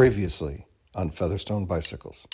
Previously on Featherstone Bicycles.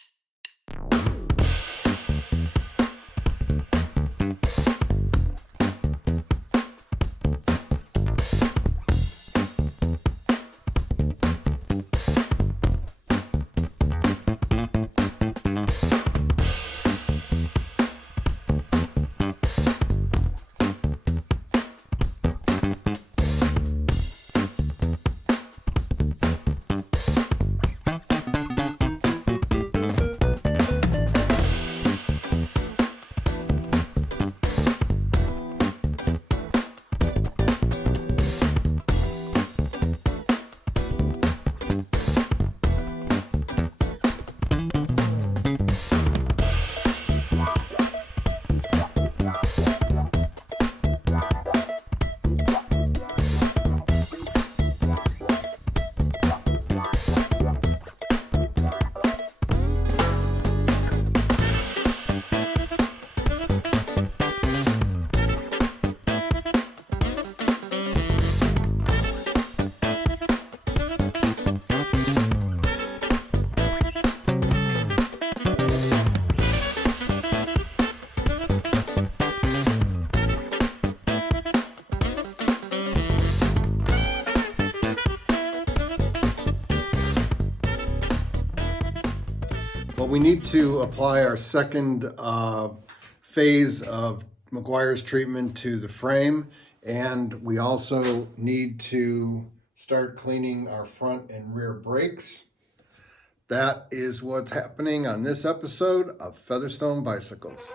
Well, we need to apply our second phase of McGuire's treatment to the frame, and we also need to start cleaning our front and rear brakes. That is what's happening on this episode of Featherstone Bicycles.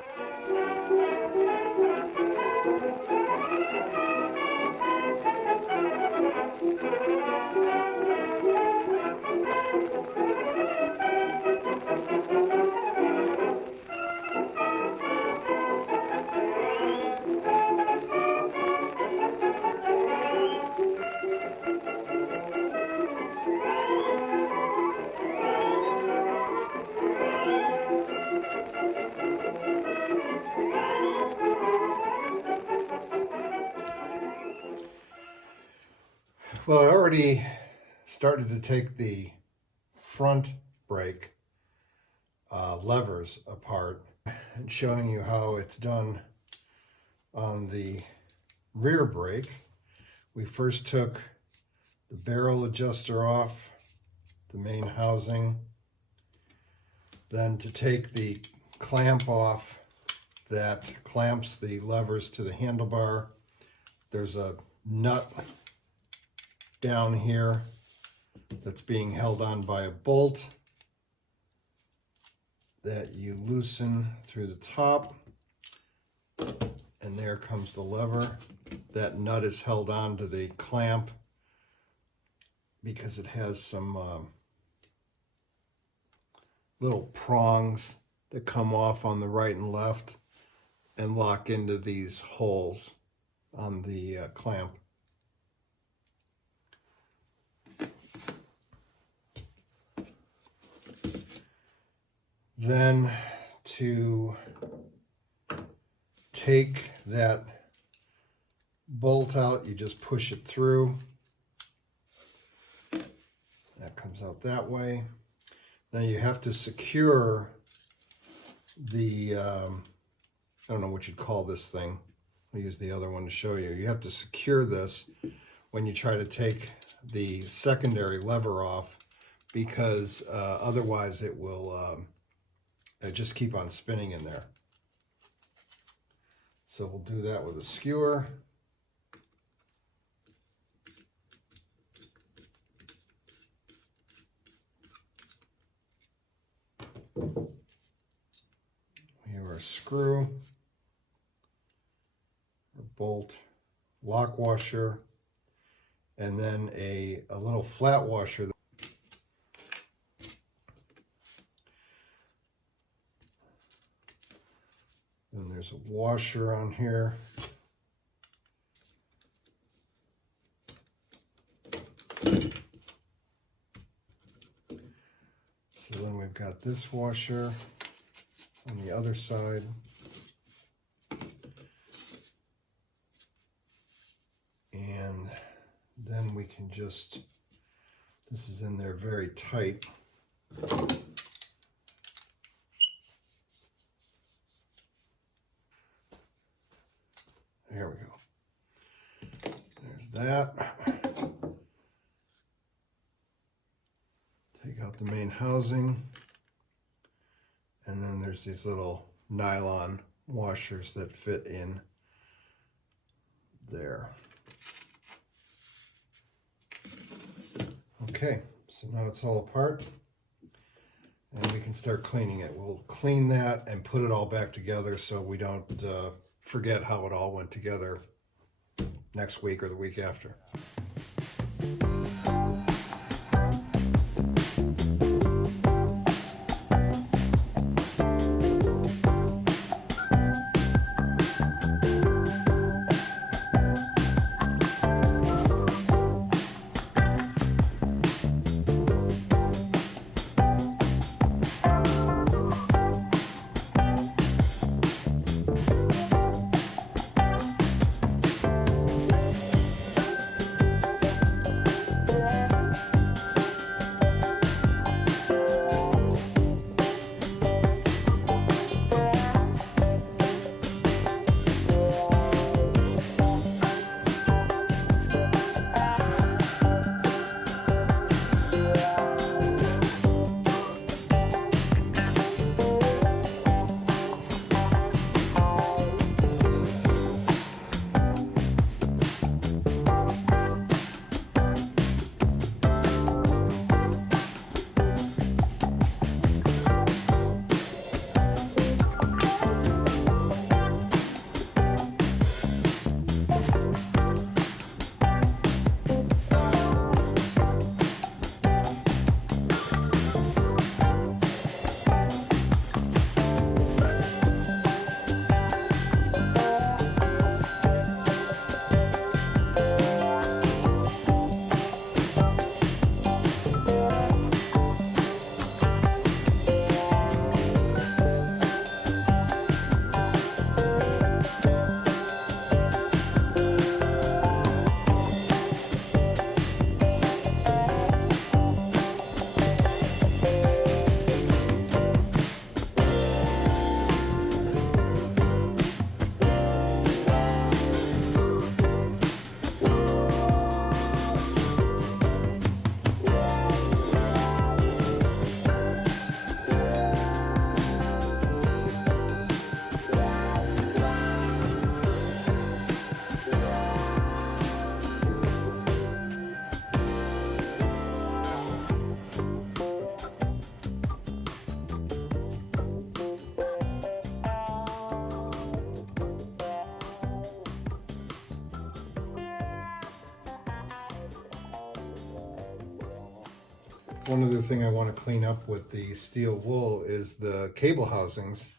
Well, I already started to take the front brake levers apart and showing you how it's done on the rear brake. We first took the barrel adjuster off, the main housing, then to take the clamp off that clamps the levers to the handlebar. There's a nut down here that's being held on by a bolt that you loosen through the top, and there comes the lever. That nut is held on to the clamp because it has some little prongs that come off on the right and left and lock into these holes on the clamp. Then to take that bolt out, you just push it through. That comes out that way. Now you have to secure the, I don't know what you'd call this thing. I'll use the other one to show you. You have to secure this when you try to take the secondary lever off, because otherwise it will just keep on spinning in there. So we'll do that with a skewer. We have our screw, our bolt, lock washer, and then a little flat washer. Then there's a washer on here. So then we've got this washer on the other side. And then we can just, This is in there very tight. There we go. There's that. Take out the main housing. And then there's these little nylon washers that fit in there. Okay, so now it's all apart and we can start cleaning it. We'll clean that and put it all back together so we don't forget how it all went together next week or the week after. One other thing I want to clean up with the steel wool is the cable housings.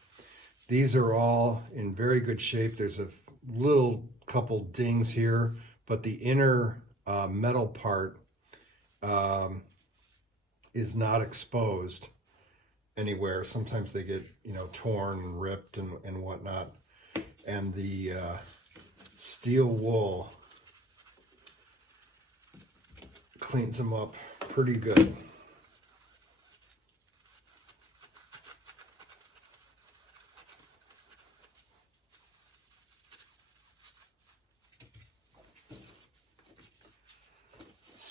These are all in very good shape. There's a little couple dings here, but the inner metal part is not exposed anywhere. Sometimes they get, torn and ripped and whatnot. And the steel wool cleans them up pretty good.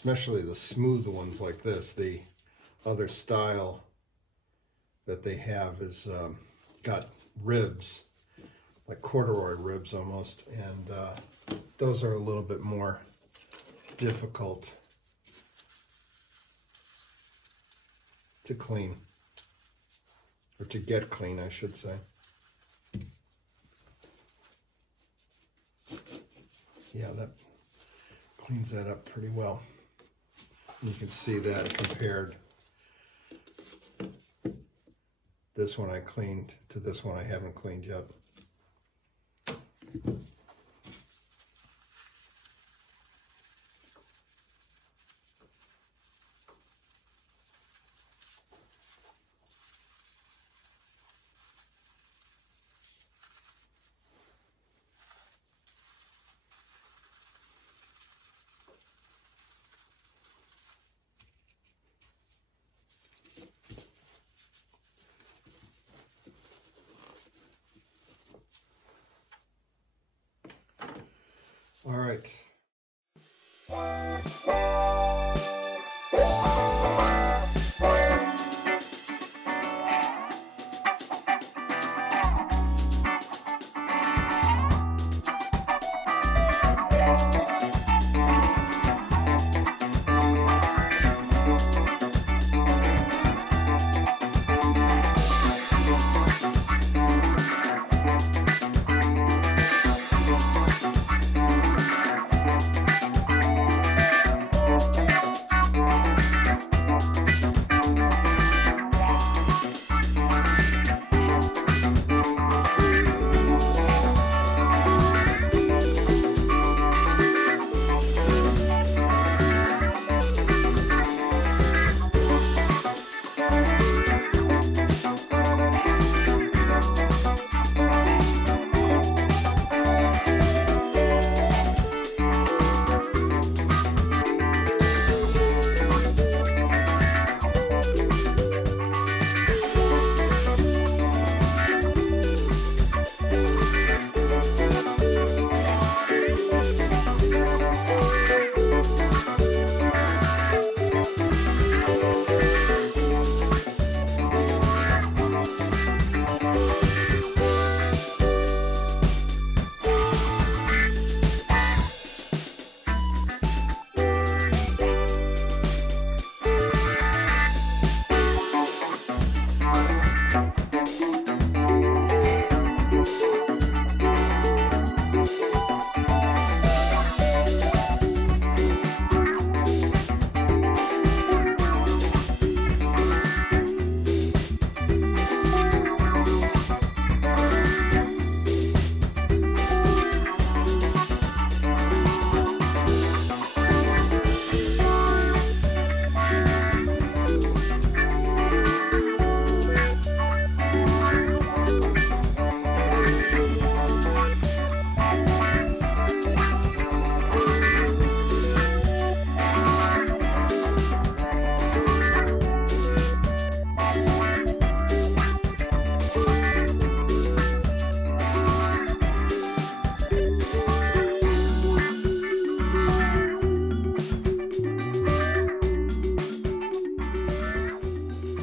Especially the smooth ones like this. The other style that they have is got ribs, like corduroy ribs almost, and those are a little bit more difficult to clean, or to get clean, I should say. Yeah, that cleans that up pretty well. You can see that compared. This one I cleaned to this one I haven't cleaned yet. All right.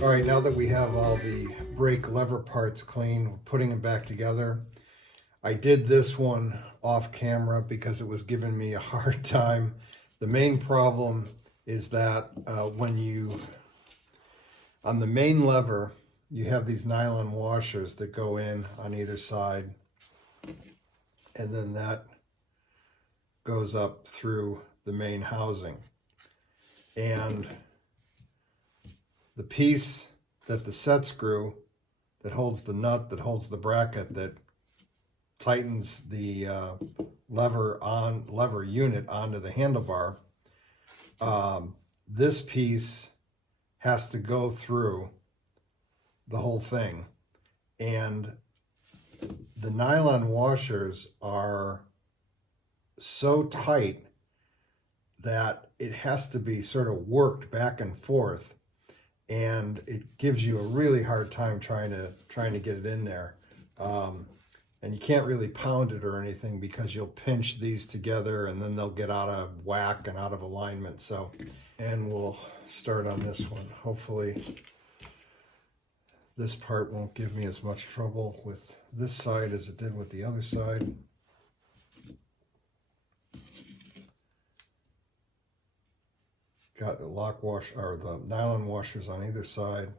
All right, now that we have all the brake lever parts clean, we're putting them back together. I did this one off camera because it was giving me a hard time. The main problem is that on the main lever, you have these nylon washers that go in on either side, and then that goes up through the main housing. And the piece that the set screw that holds the nut, that holds the bracket, that tightens the lever unit onto the handlebar, this piece has to go through the whole thing. And the nylon washers are so tight that it has to be sort of worked back and forth, and it gives you a really hard time trying to get it in there. And you can't really pound it or anything because you'll pinch these together and then they'll get out of whack and out of alignment. So, and we'll start on this one. Hopefully this part won't give me as much trouble with this side as it did with the other side. Got the lock wash, or the nylon washers on either side.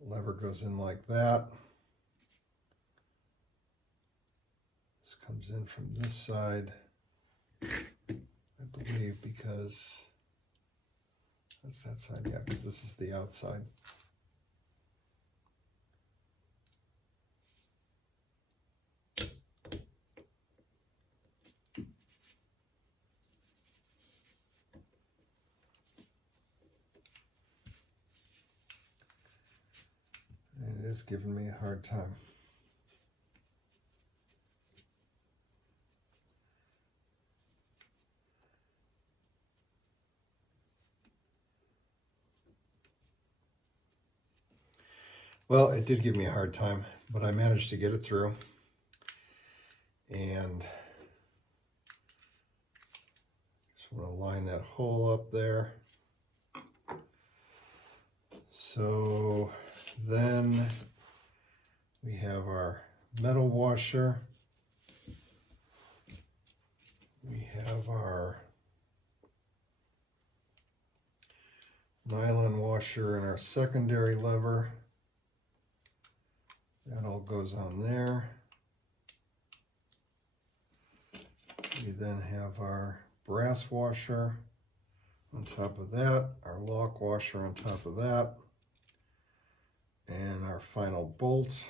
Lever goes in like that. This comes in from this side, I believe, because that's that side, yeah, because this is the outside. And it is giving me a hard time. Well, it did give me a hard time, but I managed to get it through. And I'm going to line that hole up there. So then we have our metal washer. We have our nylon washer and our secondary lever. That all goes on there. We then have our brass washer on top of that, our lock washer on top of that, and our final bolt.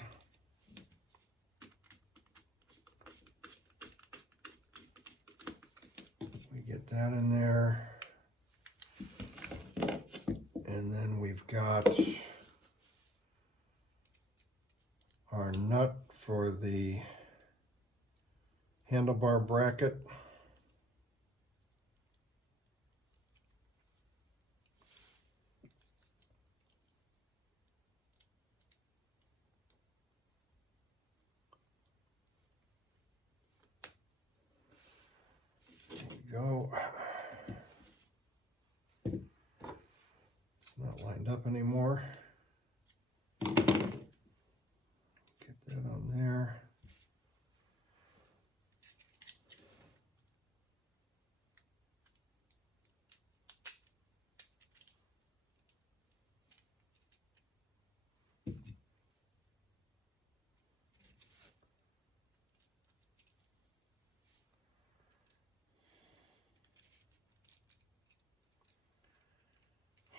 We get that in there. And then we've got our nut for the handlebar bracket. There we go. It's not lined up anymore. Get that on there.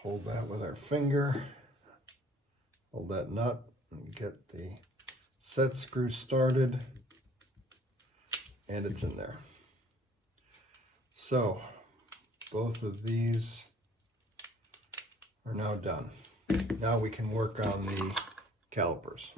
Hold that with our finger, hold that nut, and get the set screw started, and it's in there. So both of these are now done. Now we can work on the calipers.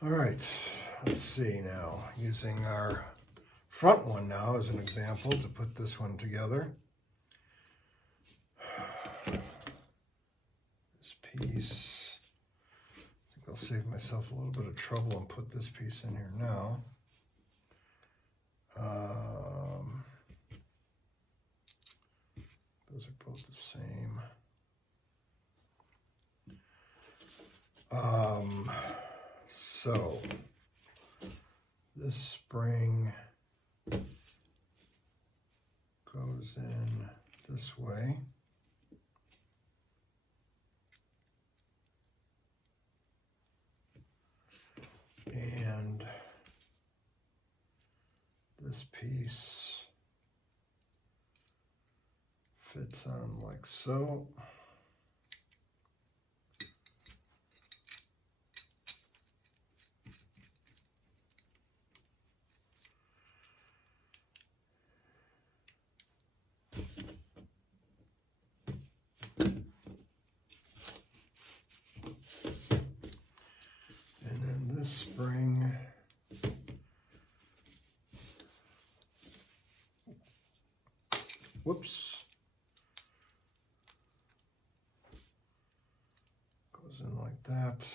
All right, let's see now, using our front one now as an example to put this one together. This piece, I think I'll save myself a little bit of trouble and put this piece in here now. Those are both the same. So this spring goes in this way. And this piece fits on like so. And then this spring whoops, goes in like that.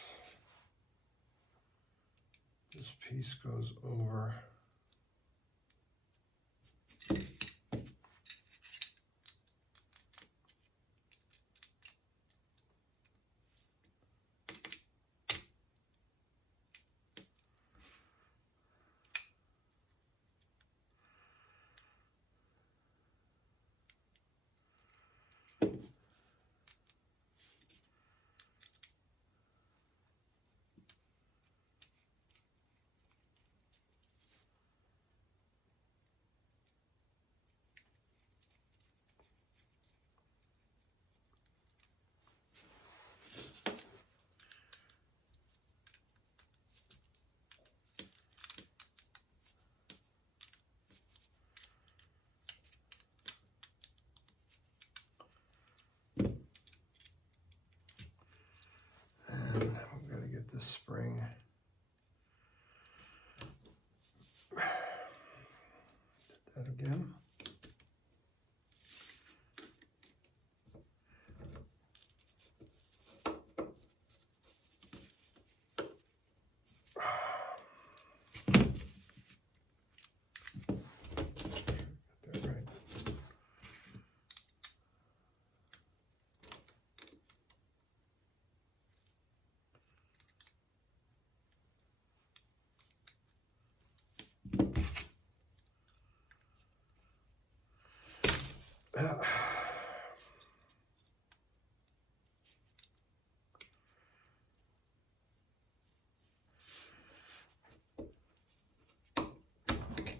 This piece goes over. And we've got to get this spring that again.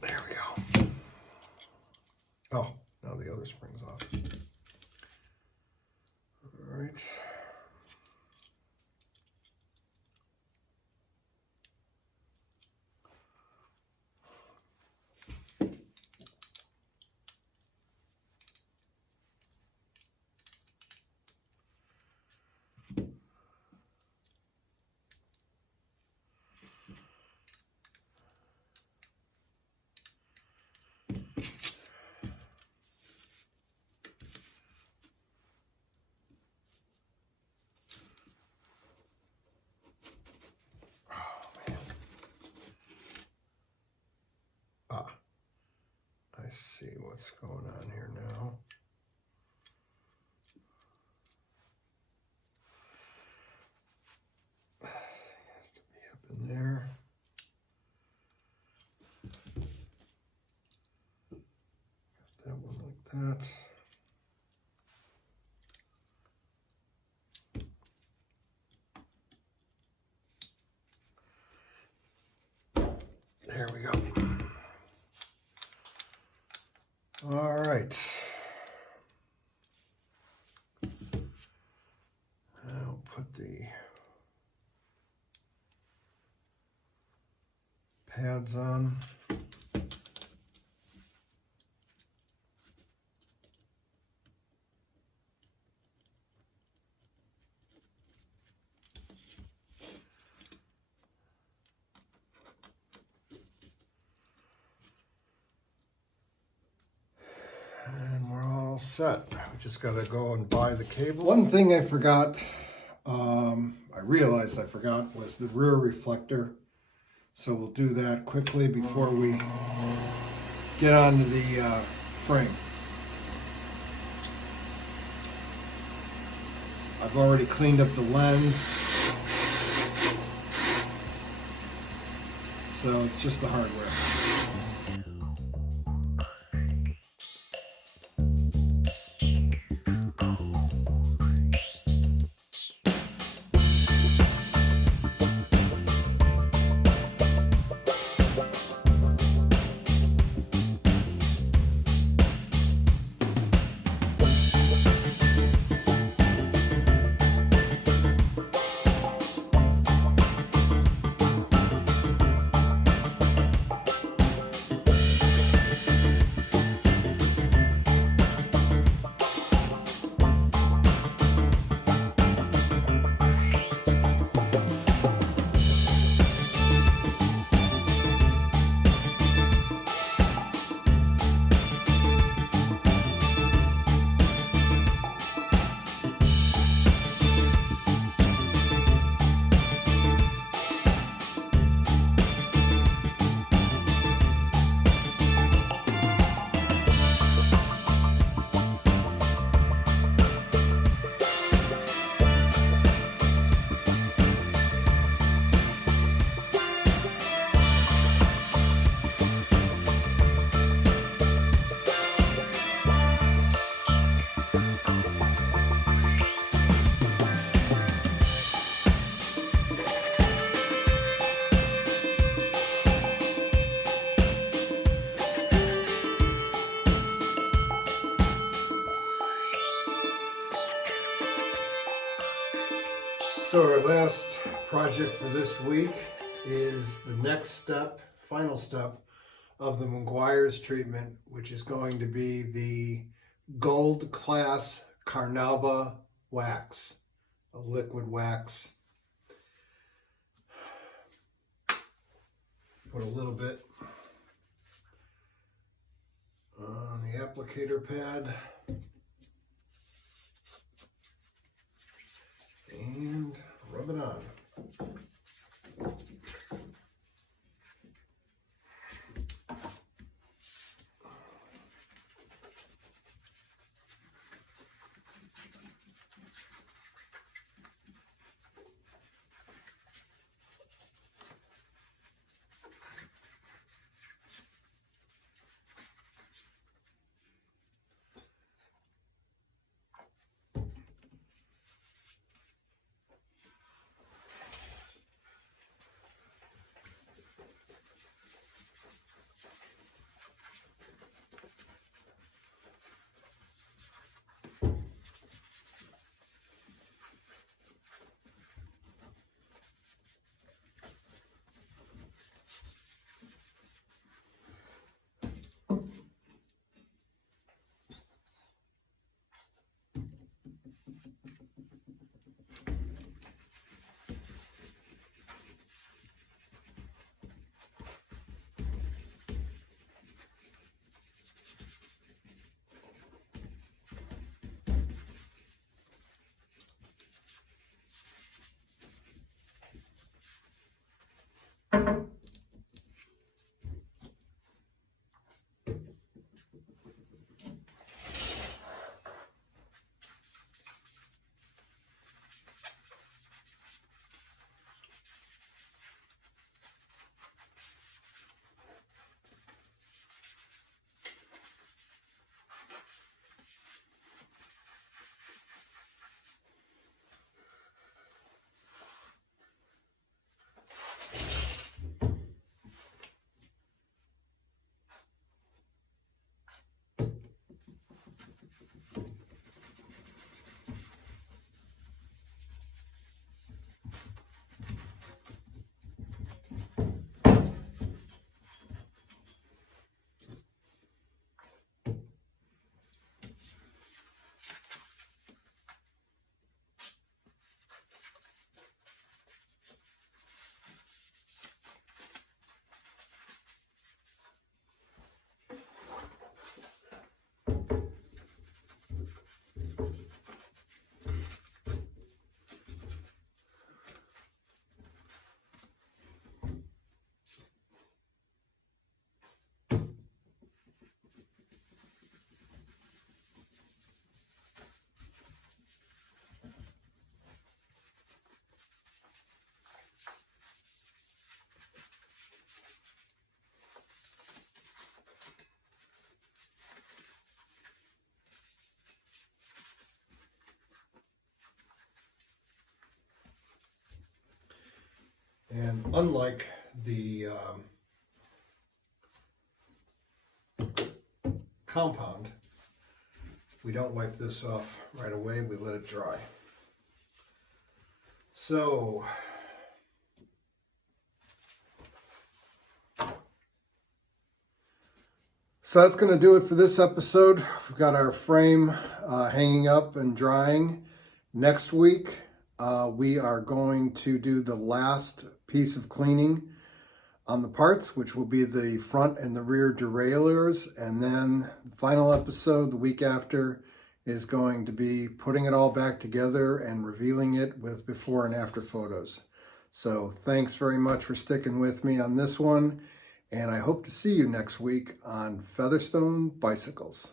There we go. Oh, now the other spring's off. All right. I see what's going on here now. It has to be up in there. Got that one like that. There we go. All right. I'll put the pads on. set. We just got to go and buy the cable. One thing I forgot, I realized I forgot, was the rear reflector. So we'll do that quickly before we get onto the frame. I've already cleaned up the lens, so it's just the hardware. So our last project for this week is the next step, final step of the McGuire's treatment, which is going to be the gold class Carnauba wax, a liquid wax. Put a little bit on the applicator pad. And rub it on. Unlike the compound, we don't wipe this off right away, we let it dry. So that's going to do it for this episode. We've got our frame hanging up and drying. Next week, we are going to do the last piece of cleaning on the parts, which will be the front and the rear derailleurs. And then the final episode, the week after, is going to be putting it all back together and revealing it with before and after photos. So thanks very much for sticking with me on this one. And I hope to see you next week on Featherstone Bicycles.